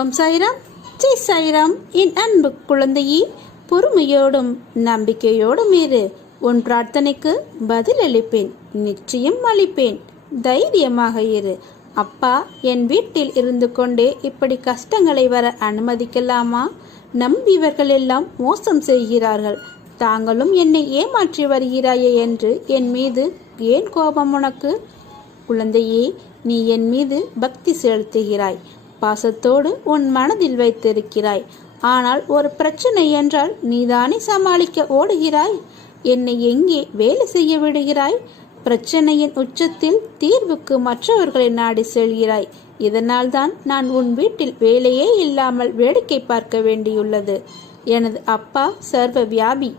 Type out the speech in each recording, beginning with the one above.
ஓம் சாய்ராம், ஜெய் சாய்ராம். என் அன்பு குழந்தையே, பொறுமையோடும் நம்பிக்கையோடும் இரு. உன் பிரார்த்தனைக்கு பதில் அளிப்பேன், நிச்சயம் அளிப்பேன். தைரியமாக இரு. அப்பா என் வீட்டில் இருந்து கொண்டே இப்படி கஷ்டங்களை வர அனுமதிக்கலாமா? நம்பியவர்கள் எல்லாம் மோசம் செய்கிறார்கள். தாங்களும் என்னை ஏமாற்றி வருகிறாயே என்று என் மீது ஏன் கோபம் உனக்கு? குழந்தையே, நீ என் மீது பக்தி செலுத்துகிறாய், பாசத்தோடு உன் மனதில் வைத்திருக்கிறாய். ஆனால் ஒரு பிரச்சனை என்றால் நீதானே சமாளிக்க ஓடுகிறாய். என்னை எங்கே வேலை செய்ய விடுகிறாய்? பிரச்சனையின் உச்சத்தில் தீர்வுக்கு மற்றவர்களை நாடி செல்கிறாய். இதனால் தான் நான் உன் வீட்டில் வேலையே இல்லாமல் வேடிக்கை பார்க்க வேண்டியுள்ளது. எனது அப்பா சர்வ வியாபி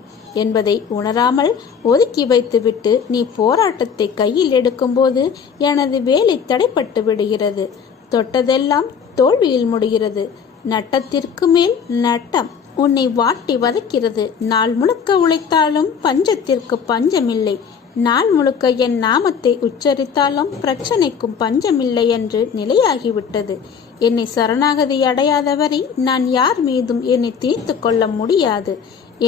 என்பதை உணராமல் ஒதுக்கி வைத்துவிட்டு நீ போராட்டத்தை கையில் எடுக்கும்போது எனது வேலை தடைப்பட்டு விடுகிறது. தொட்டதெல்லாம் தோல்வியில் முடிகிறது. நட்டத்திற்கு மேல் நட்டம் உன்னை வாட்டி வதைக்கிறது. நாள் முழுக்க உழைத்தாலும் பஞ்சத்திற்கு பஞ்சமில்லை. நாள் முழுக்க என் நாமத்தை உச்சரித்தாலும் பிரச்சனைக்கும் பஞ்சமில்லை என்று நிலையாகிவிட்டது. என்னை சரணாகதி அடையாதவரை நான் யார் மீதும் என்னை தீர்த்து கொள்ள முடியாது.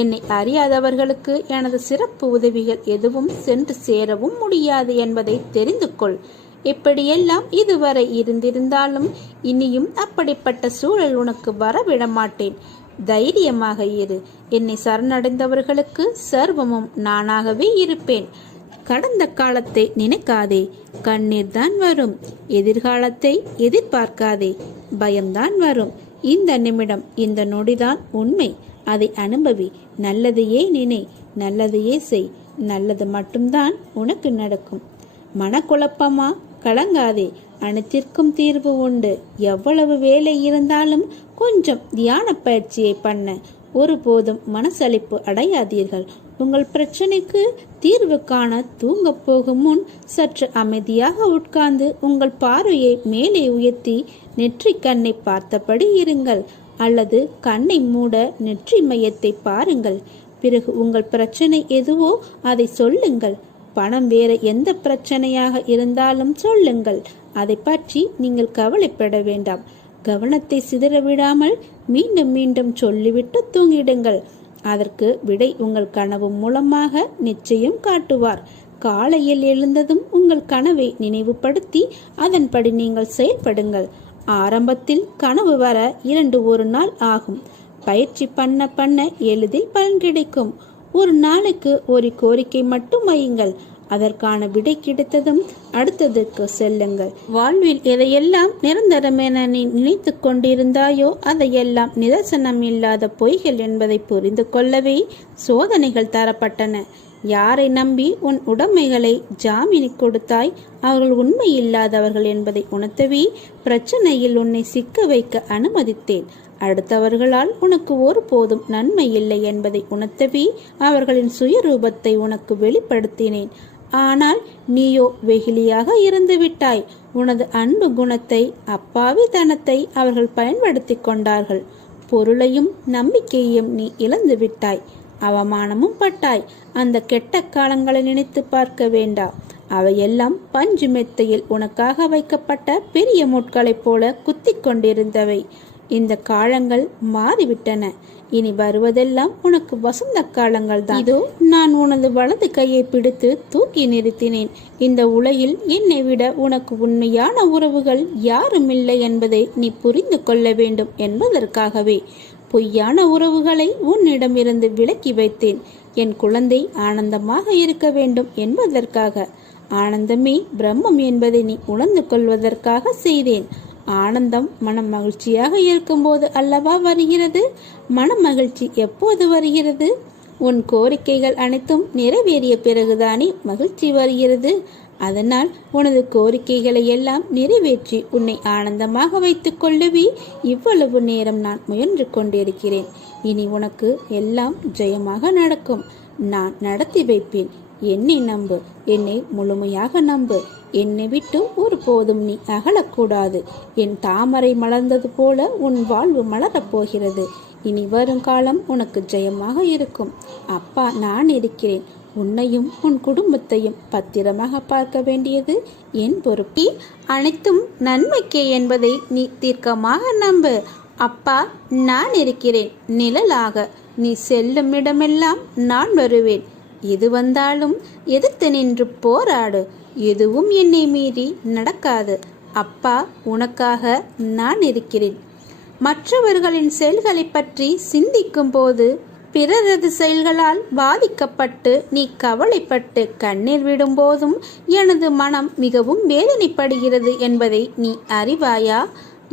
என்னை அறியாதவர்களுக்கு எனது சிறப்பு உதவிகள் எதுவும் சென்று சேரவும் முடியாது என்பதை தெரிந்து கொள். இப்படியெல்லாம் இதுவரை இருந்திருந்தாலும் இனியும் அப்படிப்பட்ட சூழல் உனக்கு வரவிட மாட்டேன். தைரியமாக இரு. என்னை சரணடைந்தவர்களுக்கு சர்வமும் நானாகவே இருப்பேன். கடந்த காலத்தை நினைக்காதே, கண்ணீர் தான் வரும். எதிர்காலத்தை எதிர்பார்க்காதே, பயம்தான் வரும். இந்த நிமிடம், இந்த நொடிதான் உண்மை. அதை அனுபவி. நல்லதையே நினை, நல்லதையே செய். நல்லது மட்டும்தான் உனக்கு நடக்கும். மனக்குழப்பமா? கலங்காதே, அனைத்திற்கும் தீர்வு உண்டு. எவ்வளவு வேலை இருந்தாலும் கொஞ்சம் தியான பயிற்சியை பண்ண. ஒருபோதும் மனசலிப்பு அடையாதீர்கள். உங்கள் பிரச்சனைக்கு தீர்வு காண தூங்க போகும் முன் சற்று அமைதியாக உட்கார்ந்து உங்கள் பார்வையை மேலே உயர்த்தி நெற்றி கண்ணை பார்த்தபடி இருங்கள். அல்லது கண்ணை மூட நெற்றி மையத்தை பாருங்கள். பிறகு உங்கள் பிரச்சனை எதுவோ அதை சொல்லுங்கள். பணம் வேற எந்த பிரச்சனையாக இருந்தாலும் சொல்லுங்கள். அதை பற்றி நீங்கள் கவலைப்பட வேண்டாம். கவனத்தை சிதறவிடாமல் மீண்டும் மீண்டும் சொல்லிவிட்டு தூங்கிடுங்கள். அதற்கு விடை உங்கள் கனவு மூலமாக நிச்சயம் காட்டுவார். காலையில் எழுந்ததும் உங்கள் கனவை நினைவுபடுத்தி அதன்படி நீங்கள் செயல்படுங்கள். ஆரம்பத்தில் கனவு வர 2 நாள் ஆகும். பயிற்சி பண்ண பண்ண எளிதில் பலன் கிடைக்கும். ஒரு நாளுக்கு ஒரு கோரிக்கை மட்டும் வையுங்கள். அதற்கான விடை கிடைத்ததும் அடுத்ததுக்கு செல்லுங்கள். வாழ்வில் எதையெல்லாம் நிரந்தரம் என நீ நினைத்து கொண்டிருந்தாயோ அதையெல்லாம் நிதர்சனம் இல்லாத பொய்கள் என்பதை புரிந்து கொள்ளவே சோதனைகள் தரப்பட்டன. யாரை நம்பி உன் உடைமைகளை ஜாமீனி கொடுத்தாய்? அவர்கள் உண்மை இல்லாதவர்கள் என்பதை உணர்த்தவே பிரச்சனையில் உன்னை சிக்க வைக்க அனுமதித்தேன். அடுத்தவர்களால் உனக்கு ஒருபோதும் நன்மை இல்லை என்பதை உணர்த்தவே அவர்களின் சுயரூபத்தை உனக்கு வெளிப்படுத்தினேன். ஆனால் நீயோ வெகுளியாக இருந்து விட்டாய். உனது அன்பு குணத்தை, அப்பாவி தனத்தை அவர்கள் பயன்படுத்தி கொண்டார்கள். பொருளையும் நம்பிக்கையையும் நீ இழந்து விட்டாய். அவமானமும் பட்டாய். அந்த கெட்ட காலங்களை நினைத்து பார்க்க வேண்டாம். அவையெல்லாம் பஞ்சு மெத்தையில் உனக்காக வைக்கப்பட்ட பெரிய முட்களைப் போல குத்தி கொண்டிருந்தவை. இந்த காலங்கள் மாறிவிட்டன. இனி வருவதெல்லாம் உனக்கு வசந்த காலங்கள் தான். இதோ நான் உனது வலது கையை பிடித்து தூக்கி நிறுத்தினேன். இந்த உலகில் என்னை விட உனக்கு உண்மையான உறவுகள் யாரும் இல்லை என்பதை நீ புரிந்து கொள்ள வேண்டும் என்பதற்காகவே பொய்யான உறவுகளை உன்னிடமிருந்து விலக்கி வைத்தேன். என் குழந்தை ஆனந்தமாக இருக்க வேண்டும் என்பதற்காக. ஆனந்தமே பிரம்மம் என்பதை நீ உணர்ந்து கொள்வதற்காக செய்தேன். ஆனந்தம் மனம் மகிழ்ச்சியாக இருக்கும்போது அல்லவா வருகிறது? மன மகிழ்ச்சி எப்போது வருகிறது? உன் கோரிக்கைகள் அனைத்தும் நிறைவேறிய பிறகுதானே மகிழ்ச்சி வருகிறது. அதனால் உனது கோரிக்கைகளை எல்லாம் நிறைவேற்றி உன்னை ஆனந்தமாக வைத்துக் கொள்ளவே இவ்வளவு நேரம் நான் முயன்று கொண்டிருக்கிறேன். இனி உனக்கு எல்லாம் ஜெயமாக நடக்கும். நான் நடத்தி வைப்பேன். என்னை நம்பு. என்னை முழுமையாக நம்பு. என்னை விட்டு ஒருபோதும் நீ அகலக்கூடாது. என் தாமரை மலர்ந்தது போல உன் வாழ்வு மலரப் போகிறது. இனி வரும் காலம் உனக்கு ஜெயமாக இருக்கும். அப்பா நான் இருக்கிறேன். உன்னையும் உன் குடும்பத்தையும் பத்திரமாக பார்க்க வேண்டியது என் பொறுப்பு. அனைத்தும் நன்மைக்கே என்பதை நீ தீர்க்கமாக நம்பு. அப்பா, நான் இருக்கிறேன் நிழலாக. நீ செல்லும் இடமெல்லாம் நான் வருவேன். எது வந்தாலும் எதிர்த்து நின்று போராடு. எதுவும் என்னை மீறி நடக்காது. அப்பா, உனக்காக நான் இருக்கிறேன். மற்றவர்களின் செயல்களை பற்றி சிந்திக்கும் போது, பிறரது செயல்களால் பாதிக்கப்பட்டு நீ கவலைப்பட்டு கண்ணீர் விடும் போதும் எனது மனம் மிகவும் வேதனைப்படுகிறது என்பதை நீ அறிவாயா?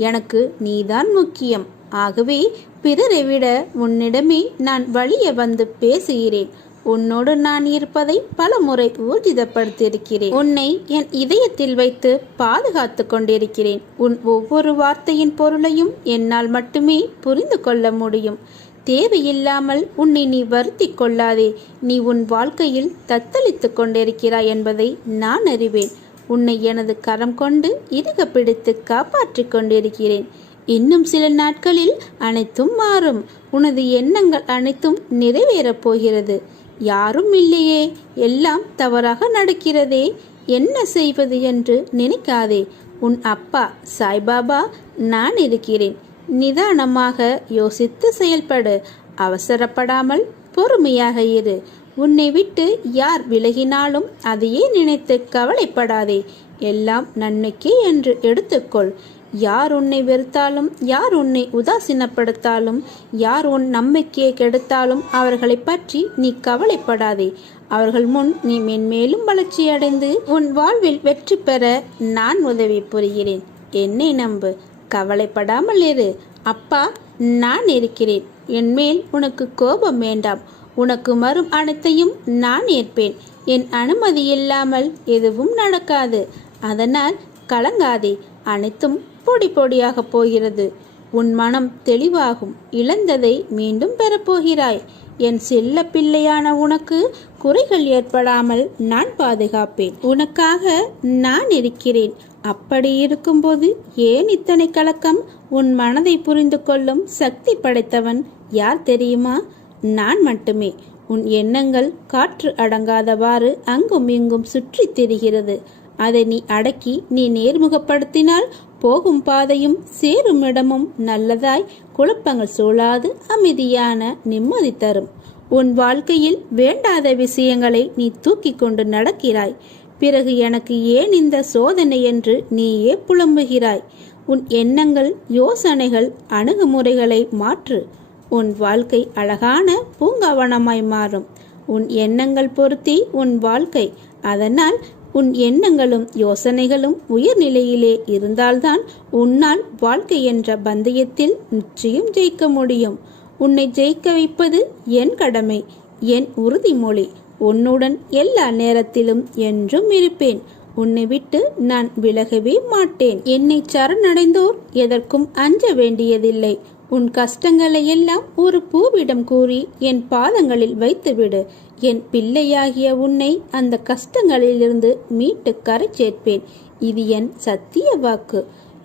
எனக்கு நீதான் முக்கியம். ஆகவே பிறரை விட உன்னிடமே நான் வலிய வந்து பேசுகிறேன். உன்னோடு நான் இருப்பதை பல முறை ஊர்ஜிதப்படுத்தியிருக்கிறேன். உன்னை என் இதயத்தில் வைத்து பாதுகாத்து கொண்டிருக்கிறேன். உன் ஒவ்வொரு வார்த்தையின் பொருளையும் என்னால் மட்டுமே புரிந்து கொள்ள முடியும். தேவையில்லாமல் உன்னை நீ வருத்தி கொள்ளாதே. நீ உன் வாழ்க்கையில் தத்தளித்து கொண்டிருக்கிறாய் என்பதை நான் அறிவேன். உன்னை எனது கரம் கொண்டு இறுக பிடித்து காப்பாற்றி கொண்டிருக்கிறேன். இன்னும் சில நாட்களில் அனைத்தும் மாறும். உனது எண்ணங்கள் அனைத்தும் நிறைவேறப் போகிறது. யாரும் இல்லையே, எல்லாம் தவறாக நடக்கிறதே, என்ன செய்வது என்று நினைக்காதே. உன் அப்பா சாய்பாபா நான் இருக்கிறேன். நிதானமாக யோசித்து செயல்படு. அவசரப்படாமல் பொறுமையாக இரு. உன்னை விட்டு யார் விலகினாலும் அதையே நினைத்து கவலைப்படாதே. எல்லாம் நன்மைக்கே என்று எடுத்துக்கொள். யார் உன்னை வெறுத்தாலும், யார் உன்னை உதாசீனப்படுத்தாலும், யார் உன் நம்பிக்கையை கெடுத்தாலும் அவர்களை பற்றி நீ கவலைப்படாதே. அவர்கள் முன் நீ மென்மேலும் வளர்ச்சி அடைந்து உன் வாழ்வில் வெற்றி பெற நான் உதவி புரிகிறேன். என்னை நம்பு. கவலைப்படாமல் இரு. அப்பா நான் இருக்கிறேன். என்மேல் உனக்கு கோபம் வேண்டாம். உனக்கு வரும் அனைத்தையும் நான் ஏற்பேன். என் அனுமதி இல்லாமல் எதுவும் நடக்காது. அதனால் கலங்காதே. அனைத்தும் பொடி பொடியாக போகிறது. உன் மனம் தெளிவாகும். இழந்ததை மீண்டும் பெறப்போகிறாய். என் செல்ல பிள்ளையான உனக்கு குறைகள் ஏற்படாமல் நான் பாதுகாப்பேன். உனக்காக நான் இருக்கிறேன். அப்படி இருக்கும்போது ஏன் இத்தனை கலக்கம்? உன் மனதை புரிந்து கொள்ளும் சக்தி படைத்தவன் யார் தெரியுமா? நான் மட்டுமே. உன் எண்ணங்கள் காற்று அடங்காதவாறு அங்கும் இங்கும் சுற்றி திரிகிறது. அதை நீ அடக்கி நீ நேர்முகப்படுத்தினால் போகும் பாதையும் சேரும் இடமும் நல்லதாய், குழப்பங்கள் சூழாது அமைதியான நிம்மதி தரும். உன் வாழ்க்கையில் வேண்டாத விஷயங்களை நீ தூக்கி கொண்டு நடக்கிறாய். பிறகு எனக்கு ஏன் இந்த சோதனை என்று நீயே புலம்புகிறாய். உன் எண்ணங்கள், யோசனைகள், அணுகுமுறைகளை மாற்று. உன் வாழ்க்கை அழகான பூங்காவனமாய் மாறும். உன் எண்ணங்கள் பொருத்தி உன் வாழ்க்கை. அதனால் உன் எண்ணங்களும் யோசனைகளும் உயர்நிலையிலே இருந்தால்தான் உன்னால் வாழ்க்கை என்ற பந்தயத்தில் நிச்சயம் ஜெயிக்க முடியும். உன்னை ஜெயிக்க வைப்பது என் கடமை, என் உறுதிமொழி. உன்னுடன் எல்லா நேரத்திலும் என்றும் இருப்பேன். உன்னை விட்டு நான் விலகவே மாட்டேன். என்னை சரணடைந்தோர் எதற்கும் அஞ்ச வேண்டியதில்லை. உன் கஷ்டங்களை எல்லாம் ஒரு பூவிடம் கூறி என் பாதங்களில் வைத்துவிடு. என் பிள்ளையாகிய உன்னை அந்த கஷ்டங்களிலிருந்து மீட்டு கரை சேர்ப்பேன். இது என் சத்திய வாக்கு.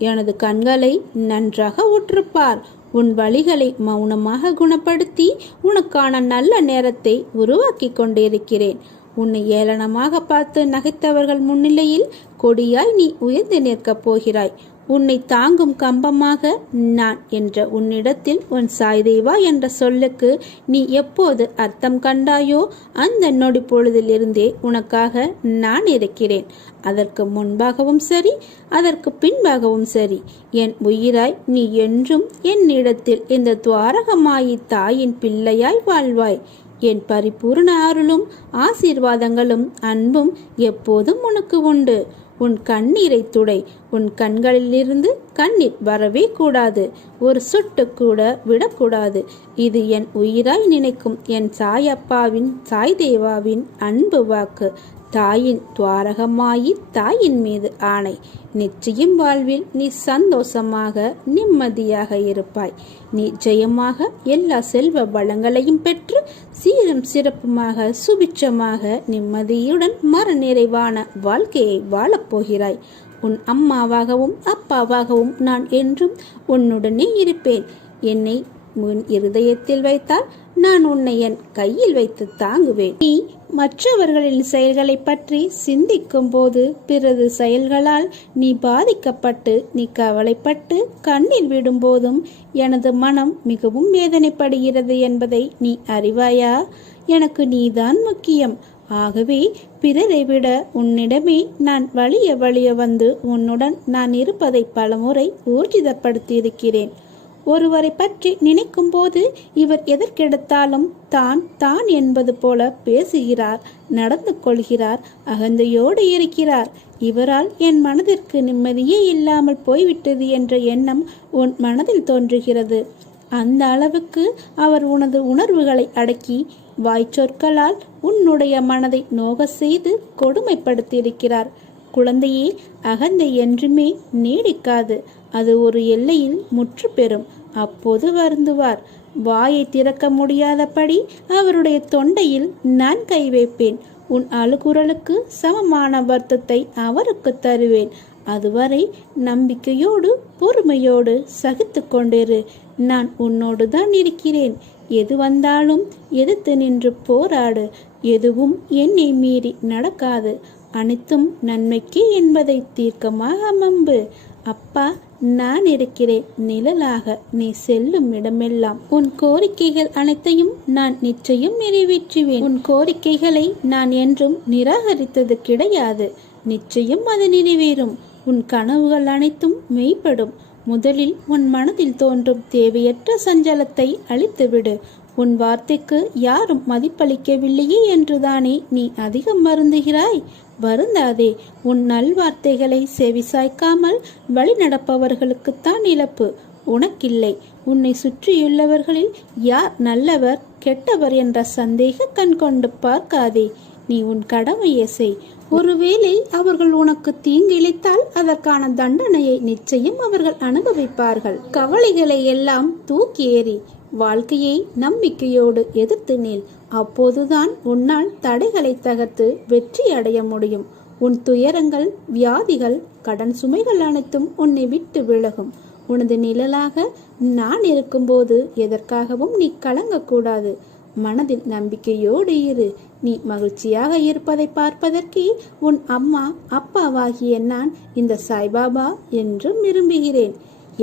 எனது கண்களை நன்றாக உற்றுப்பார். உன் வழிகளை மௌனமாக குணப்படுத்தி உனக்கான நல்ல நேரத்தை உருவாக்கி கொண்டிருக்கிறேன். உன்னை ஏளனமாக பார்த்து நகைத்தவர்கள் முன்னிலையில் கொடியாய் நீ உயர்ந்து நிற்கப் போகிறாய். உன்னை தாங்கும் கம்பமாக நான் என்ற உன்னிடத்தில் உன் சாய்தேவா என்ற சொல்லுக்கு நீ எப்போது அர்த்தம் கண்டாயோ அந்த நொடி பொழுதிலிருந்தே உனக்காக நான் இருக்கிறேன். அதற்கு முன்பாகவும் சரி, அதற்கு பின்பாகவும் சரி, என் உயிராய் நீ என்றும் என்னிடத்தில் இந்த துவாரகமாயி தாயின் பிள்ளையாய் வாழ்வாய். என் பரிபூர்ண அருளும் ஆசீர்வாதங்களும் அன்பும் எப்போதும் உனக்கு உண்டு. உன் கண்ணீரை துடை. உன் கண்களிலிருந்து கண்ணீர் வரவே கூடாது. ஒரு சொட்டு கூட விடக்கூடாது. இது என் உயிராய் நினைக்கும் என் சாயப்பாவின், சாய்தேவாவின் அன்பு வாக்கு. தாயின் துவாரகமாயி தாயின் மீது ஆணை. நிச்சயம் வாழ்வில் நீ சந்தோஷமாக நிம்மதியாக இருப்பாய். நீ ஜெயமாக எல்லா செல்வ வளங்களையும் பெற்று சீரும் சிறப்புமாக சுபிட்சமாக நிம்மதியுடன் மர நிறைவான வாழ்க்கையை வாழப்போகிறாய். உன் அம்மாவாகவும் அப்பாவாகவும் நான் என்றும் உன்னுடனே இருப்பேன். என்னை உன் இருதயத்தில் வைத்தால் நான் உன்னை என் கையில் வைத்து தாங்குவேன். நீ மற்றவர்களின் செயல்களை பற்றி சிந்திக்கும் போது பிறகு செயல்களால் நீ பாதிக்கப்பட்டு நீ கவலைப்பட்டு கண்ணீர் விடும் போதும் எனது மனம் மிகவும் வேதனைப்படுகிறது என்பதை நீ அறிவாயா? எனக்கு நீதான் முக்கியம். ஆகவே பிறரை விட உன்னிடமே நான் வலிய வந்து உன்னுடன் நான் இருப்பதை பலமுறை ஊர்ஜிதப்படுத்தியிருக்கிறேன். ஒருவரை பற்றி நினைக்கும் போது இவர் எதற்கெடுத்தாலும் தான் தான் என்பது போல பேசுகிறார், நடந்து கொள்கிறார், அகந்தையோடு இருக்கிறார். இவரால் என் மனதிற்கு நிம்மதியே இல்லாமல் போய்விட்டது என்ற எண்ணம் உன் மனதில் தோன்றுகிறது. அந்த அளவுக்கு அவர் உனது உணர்வுகளை அடக்கி வாய்ச்சொற்களால் உன்னுடைய மனதை நோக செய்து கொடுமைப்படுத்தியிருக்கிறார். குழந்தையே, அகந்தை என்றுமே நீடிக்காது. அது ஒரு எல்லையில் முற்று பெறும். அப்போது வருந்துவார். வாயை திறக்க முடியாதபடி அவருடைய தொண்டையில் நான் கை வைப்பேன். உன் அழுகுரலுக்கு சமமான வருத்தத்தை அவருக்கு தருவேன். அதுவரை நம்பிக்கையோடு பொறுமையோடு சகித்து கொண்டிரு. நான் உன்னோடு தான் இருக்கிறேன். எது வந்தாலும் எதிர்த்து நின்று போராடு. எதுவும் என்னை மீறி நடக்காது. அனைத்தும் நன்மைக்கு என்பதை தீர்க்கமாக நம்பு. அப்பா, நான் இருக்கிறேன் நிழலாக. நீ செல்லும் இடமெல்லாம் உன் கோரிக்கைகள் அனைத்தையும் நான் நிச்சயம் நிறைவேற்றுவேன். உன் கோரிக்கைகளை நான் என்றும் நிராகரித்தது கிடையாது. நிச்சயம் அது நிறைவேறும். உன் கனவுகள் அனைத்தும் மெய்ப்படும். முதலில் உன் மனதில் தோன்றும் தேவையற்ற சஞ்சலத்தை அழித்துவிடு. உன் வார்த்தைக்கு யாரும் மதிப்பளிக்கவில்லையே என்றுதானே நீ அதிகம் வருந்துகிறாய்? வருந்தாதே. உன் நல்வார்த்தைகளை செவிசாய்க்காமல் வழி நடப்பவர்களுக்குத்தான் இழப்பு, உனக்கில்லை. உன்னை சுற்றியுள்ளவர்களில் யார் நல்லவர் கெட்டவர் என்ற சந்தேக கண் கொண்டு பார்க்காதே. நீ உன் கடமையை செய். ஒருவேளை அவர்கள் உனக்கு தீங்கிழைத்தால் அதற்கான தண்டனையை நிச்சயம் அவர்கள் அனுபவிப்பார்கள். கவலைகளை எல்லாம் தூக்கி ஏறி வாழ்க்கையை நம்பிக்கையோடு எதிர்த்து நில். அப்போதுதான் உன்னால் தடைகளை தகர்த்து வெற்றி அடைய முடியும். உன் துயரங்கள், வியாதிகள், கடன் சுமைகள் அனைத்தும் உன்னை விட்டு விலகும். உனது நிழலாக நான் இருக்கும்போது எதற்காகவும் நீ கலங்கக்கூடாது. மனதில் நம்பிக்கையோடு இரு. நீ மகிழ்ச்சியாக இருப்பதை பார்ப்பதற்கே உன் அம்மா அப்பாவாகிய நான் இந்த சாய்பாபா என்றும் விரும்புகிறேன்.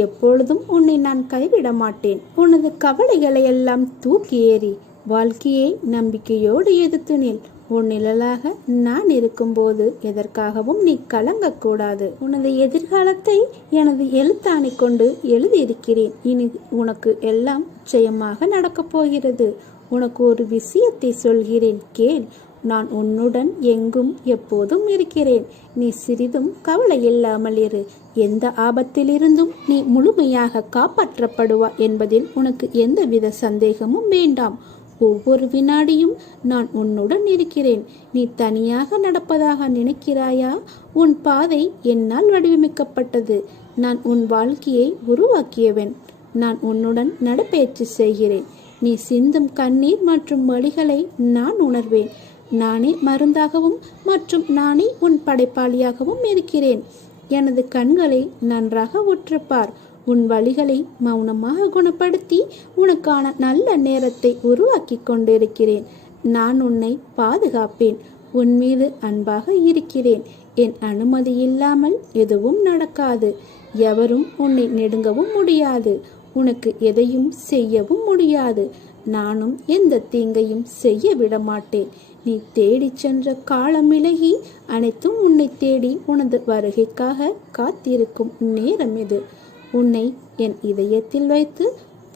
எப்பொழுதும் உன்னை நான் கைவிட மாட்டேன். உனது கவலைகளை எல்லாம் தூக்கி ஏறி வாழ்க்கையை நம்பிக்கையோடு எதிர்த்து நில். உன் நிழலாக நான் இருக்கும்போது எதற்காகவும் நீ கலங்கக்கூடாது. உனது எதிர்காலத்தை எனது எழுத்தாணி கொண்டு எழுதியிருக்கிறேன். இனி உனக்கு எல்லாம் ஜெயமாக நடக்கப் போகிறது. உனக்கு ஒரு விஷயத்தை சொல்கிறேன், கேள். நான் உன்னுடன் எங்கும் எப்போதும் இருக்கிறேன். நீ சிறிதும் கவலை இல்லாமல் இரு. எந்த ஆபத்திலிருந்தும் நீ முழுமையாக காப்பாற்றப்படுவா என்பதில் உனக்கு எந்தவித சந்தேகமும் வேண்டாம். ஒவ்வொரு வினாடியும் நான் உன்னுடன் இருக்கிறேன். நீ தனியாக நடப்பதாக நினைக்கிறாயா? உன் பாதை என்னால் வடிவமைக்கப்பட்டது. நான் உன் வாழ்க்கையை உருவாக்கியவன். நான் உன்னுடன் நடப்பயிற்சி செய்கிறேன். நீ சிந்தும் கண்ணீர் மற்றும் வலிகளை நான் உணர்வேன். நானே மருந்தாகவும் மற்றும் நானே உன் படைப்பாளியாகவும் இருக்கிறேன். எனது கண்களை நன்றாக உற்றுப்பார். உன் வலிகளை மௌனமாக குணப்படுத்தி உனக்கான நல்ல நேரத்தை உருவாக்கி கொண்டிருக்கிறேன். நான் உன்னை பாதுகாப்பேன். உன் மீது அன்பாக இருக்கிறேன். என் அனுமதி இல்லாமல் எதுவும் நடக்காது. எவரும் உன்னை நெருங்கவும் முடியாது. உனக்கு எதையும் செய்யவும் முடியாது. நானும் எந்த தீங்கையும் செய்ய விட மாட்டேன். நீ தேடி சென்ற காலம் விலகி அனைத்தும் உன்னை தேடி உனது வருகைக்காக காத்திருக்கும் நேரம் இது. உன்னை என் இதயத்தில் வைத்து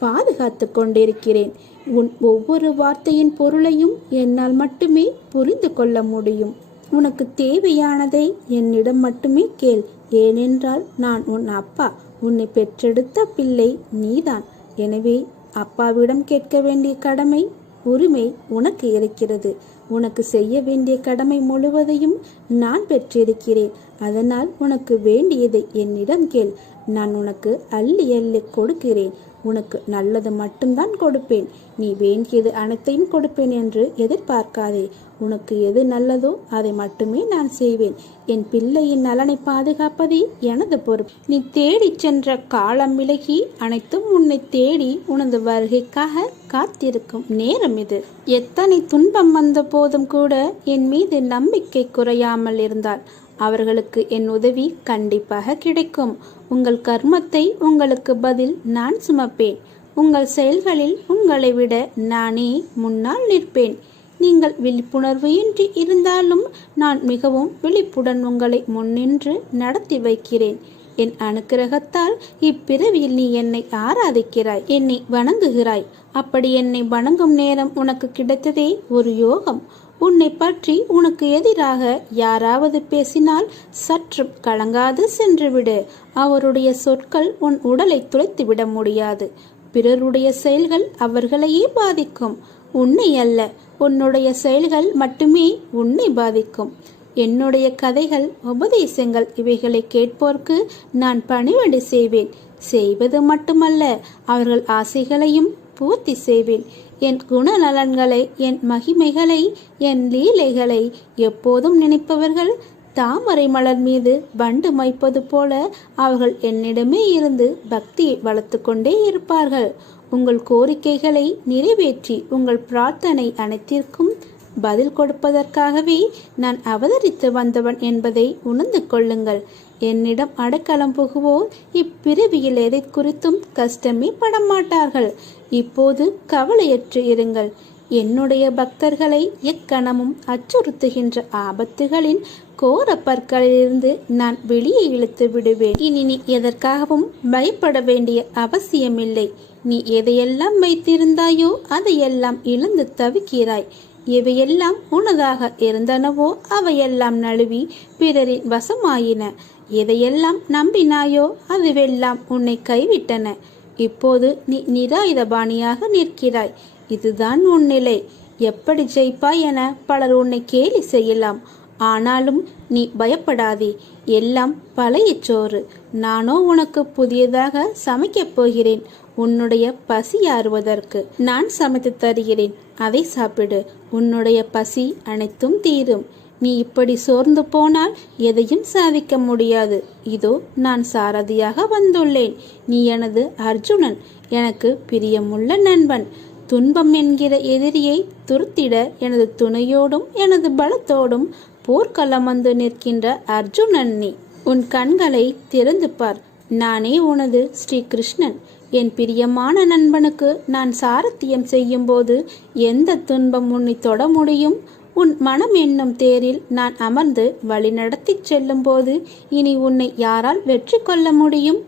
பாதுகாத்து கொண்டிருக்கிறேன். உன் ஒவ்வொரு வார்த்தையின் பொருளையும் என்னால் மட்டுமே புரிந்து கொள்ள முடியும். உனக்கு தேவையானதை என்னிடம் மட்டுமே கேள். ஏனென்றால் நான் உன் அப்பா. உன்னை பெற்றெடுத்த பிள்ளை நீதான். எனவே அப்பாவிடம் கேட்க வேண்டிய கடமை, உரிமை உனக்கு இருக்கிறது. உனக்கு செய்ய வேண்டிய கடமை முழுவதையும் நான் பெற்றிருக்கிறேன். அதனால் உனக்கு வேண்டியதை என்னிடம் கேள். நான் உனக்கு அள்ளி அள்ளி கொடுக்கிறேன். உனக்கு நல்லது மட்டும்தான் கொடுப்பேன். நீ வேண்டியது அனைத்தையும் கொடுப்பேன் என்று எதிர்பார்க்காதே. உனக்கு எது நல்லதோ அதை மட்டுமே நான் செய்வேன். என் பிள்ளையின் நலனை பாதுகாப்பதே எனது பொறுப்பு. நீ தேடிச் சென்ற காலம் விலகி அனைத்தும் உன்னை தேடி உனது வருகைக்காக காத்திருக்கும் நேரம் இது. எத்தனை துன்பம் வந்த போதும் கூட என் மீது நம்பிக்கை குறையாமல் இருந்தால் அவர்களுக்கு என் உதவி கண்டிப்பாக கிடைக்கும். உங்கள் கர்மத்தை உங்களுக்கு பதில் நான் சுமப்பேன். உங்கள் செயல்களில் உங்களை விட நானே முன்னால் நிற்பேன். நீங்கள் விழிப்புணர்வு இன்றி இருந்தாலும் நான் மிகவும் விழிப்புடன் உங்களை முன்னின்று நடத்தி வைக்கிறேன். என் அனுக்கிரகத்தால் இப்பிறவியில் நீ என்னை ஆராதிக்கிறாய், என்னை வணங்குகிறாய். அப்படி என்னை வணங்கும் நேரம் உனக்கு கிடைத்ததே ஒரு யோகம். உன்னை பற்றி உனக்கு எதிராக யாராவது பேசினால் சற்று கலங்காது சென்றுவிடு. அவருடைய சொற்கள் உன் உடலை துளைத்துவிட முடியாது. பிறருடைய செயல்கள் அவர்களையே பாதிக்கும், உன்னை அல்ல. உன்னுடைய செயல்கள் மட்டுமே உன்னை பாதிக்கும். என்னுடைய கதைகள், உபதேசங்கள் இவைகளை கேட்போர்க்கு நான் பணிவிடை செய்வேன். செய்வது மட்டுமல்ல, அவர்கள் ஆசைகளையும் பூர்த்தி செய்வேன். என் குணநலன்களை, என் மகிமைகளை, என் லீலைகளை எப்போதும் நினைப்பவர்கள் தாமரை மலர் மீது வண்டு மைப்பது போல அவர்கள் என்னிடமே இருந்து பக்தியை வளர்த்து கொண்டே இருப்பார்கள். உங்கள் கோரிக்கைகளை நிறைவேற்றி உங்கள் பிரார்த்தனை அனைத்திற்கும் பதில் கொடுப்பதற்காகவே நான் அவதரித்து வந்தவன் என்பதை உணர்ந்து கொள்ளுங்கள். என்னிடம் அடைக்கலம் புகுவோர் இப்பிறவியில் எதை குறித்தும் கஷ்டமே படமாட்டார்கள். இப்போது கவலையற்று இருங்கள். என்னுடைய பக்தர்களை எக்கணமும் அச்சுறுத்துகின்ற ஆபத்துகளின் கோர பற்களிலிருந்து நான் வெளியே இழுத்து விடுவேன். இனி நீ எதற்காகவும் பயப்பட வேண்டிய அவசியமில்லை. நீ எதையெல்லாம் வைத்திருந்தாயோ அதையெல்லாம் இழந்து தவிக்கிறாய். எவையெல்லாம் உனதாக இருந்தனவோ அவையெல்லாம் நழுவி பிறரின் வசமாயின. எதையெல்லாம் நம்பினாயோ அதுவெல்லாம் உன்னை கைவிட்டன. இப்போது நீ நிராயுதபாணியாக நிற்கிறாய். இதுதான் உன் நிலை. எப்படி ஜெயிப்பாய் என பலர் உன்னை கேலி செய்யலாம். ஆனாலும் நீ பயப்படாதே. எல்லாம் பழைய சோறு. நானோ உனக்கு புதியதாக சமைக்கப் போகிறேன். உன்னுடைய பசி ஆறுவதற்கு நான் சமைத்து தருகிறேன். அதை சாப்பிடு. உன்னுடைய பசி அனைத்தும் தீரும். நீ இப்படி சோர்ந்து போனால் எதையும் சாதிக்க முடியாது. இதோ நான் சாரதியாக வந்துள்ளேன். நீ எனது அர்ஜுனன், எனக்கு பிரியமுள்ள நண்பன். துன்பம் என்கிற எதிரியை துரத்திட எனது துணையோடும் எனது பலத்தோடும் போர்க்களம் வந்து நிற்கின்ற அர்ஜுனன் நீ. உன் கண்களை திறந்து பார். நானே உனது ஸ்ரீ கிருஷ்ணன். என் பிரியமான நண்பனுக்கு நான் சாரத்தியம் செய்யும் போது எந்த துன்பம் உன்னை தொட முடியும்? உன் மனம் என்னும் தேரில் நான் அமர்ந்து வழிநடத்தி செல்லும் போது இனி உன்னை யாரால் வெற்றி கொள்ள முடியும்?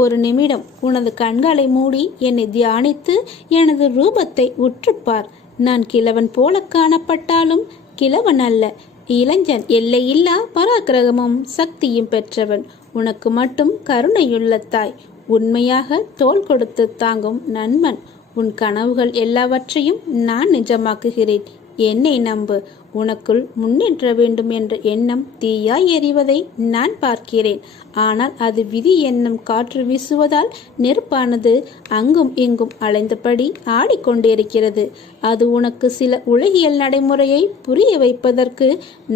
ஒரு நிமிடம் உனது கண்களை மூடி என்னை தியானித்து எனது ரூபத்தை உற்றுப்பார். நான் கிழவன் போல காணப்பட்டாலும் கிழவன் அல்ல, இளைஞன். எல்லையில்லா பராக்கிரகமும் சக்தியும் பெற்றவன். உனக்கு மட்டும் கருணையுள்ள தாய். உண்மையாக தோள் கொடுத்து தாங்கும் நண்பன். உன் கனவுகள் எல்லாவற்றையும் நான் நிஜமாக்குகிறேன். என்னை நம்பு. உனக்குள் முன்னேற்ற வேண்டும் என்ற எண்ணம் தீயாய் எறிவதை நான் பார்க்கிறேன். ஆனால் அது விதி என்னும் காற்று வீசுவதால் நெருப்பானது அங்கும் இங்கும் அலைந்தபடி ஆடிக்கொண்டிருக்கிறது. அது உனக்கு சில உலகியல் நடைமுறையை புரிய வைப்பதற்கு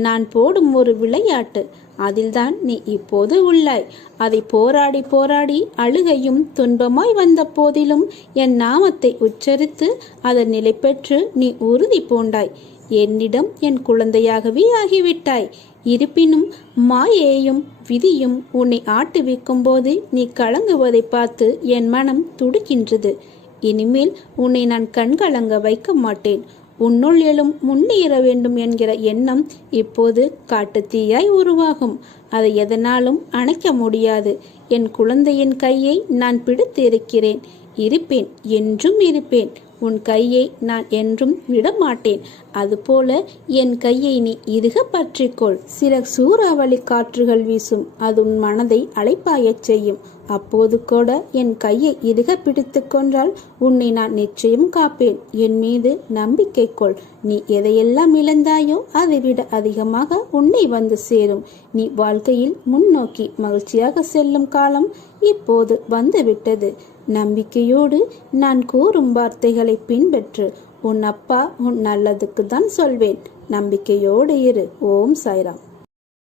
நான் போடும் ஒரு விளையாட்டு. அதில்தான் நீ இப்போது உள்ளாய். அதை போராடி போராடி அழுகையும் துன்பமாய் வந்த போதிலும் என் நாமத்தை உச்சரித்து அதன் நிலை பெற்று நீ உறுதி பூண்டாய். என்னிடம் என் குழந்தையாகவே ஆகிவிட்டாய். இருப்பினும் மாயையும் விதியும் உன்னை ஆட்டுவிக்கும் போது நீ கலங்குவதை பார்த்து என் மனம் துடிக்கின்றது. இனிமேல் உன்னை நான் கண்கலங்க வைக்க மாட்டேன். உன்னுள் எழும் முன்னேற வேண்டும் என்கிற எண்ணம் இப்போது காட்டுத்தீயாய் உருவாகும். அதை எதனாலும் அணைக்க முடியாது. என் குழந்தையின் கையை நான் பிடித்து இருக்கிறேன். இருப்பேன், என்றும் இருப்பேன். உன் கையை நான் என்றும் விடமாட்டேன். அதுபோல என் கையை நீ இறுக பற்றிக்கொள். சில சூறாவளி காற்றுகள் வீசும். அது உன் மனதை அலைப்பாயச் செய்யும். அப்போது கூட என் கையை இறுக பிடித்து கொண்டால் உன்னை நான் நிச்சயம் காப்பேன். என் மீது நம்பிக்கை கொள். நீ எதையெல்லாம் இழந்தாயோ அதை விட அதிகமாக உன்னை வந்து சேரும். நீ வாழ்க்கையில் முன்னோக்கி மகிழ்ச்சியாக செல்லும் காலம் இப்போது வந்துவிட்டது. நம்பிக்கையோடு நான் கூறும் வார்த்தைகளை பின்பற்று. உன் அப்பா உன் நல்லதுக்கு தான் சொல்வேன். நம்பிக்கையோடு இரு. ஓம் சாய்ராம்.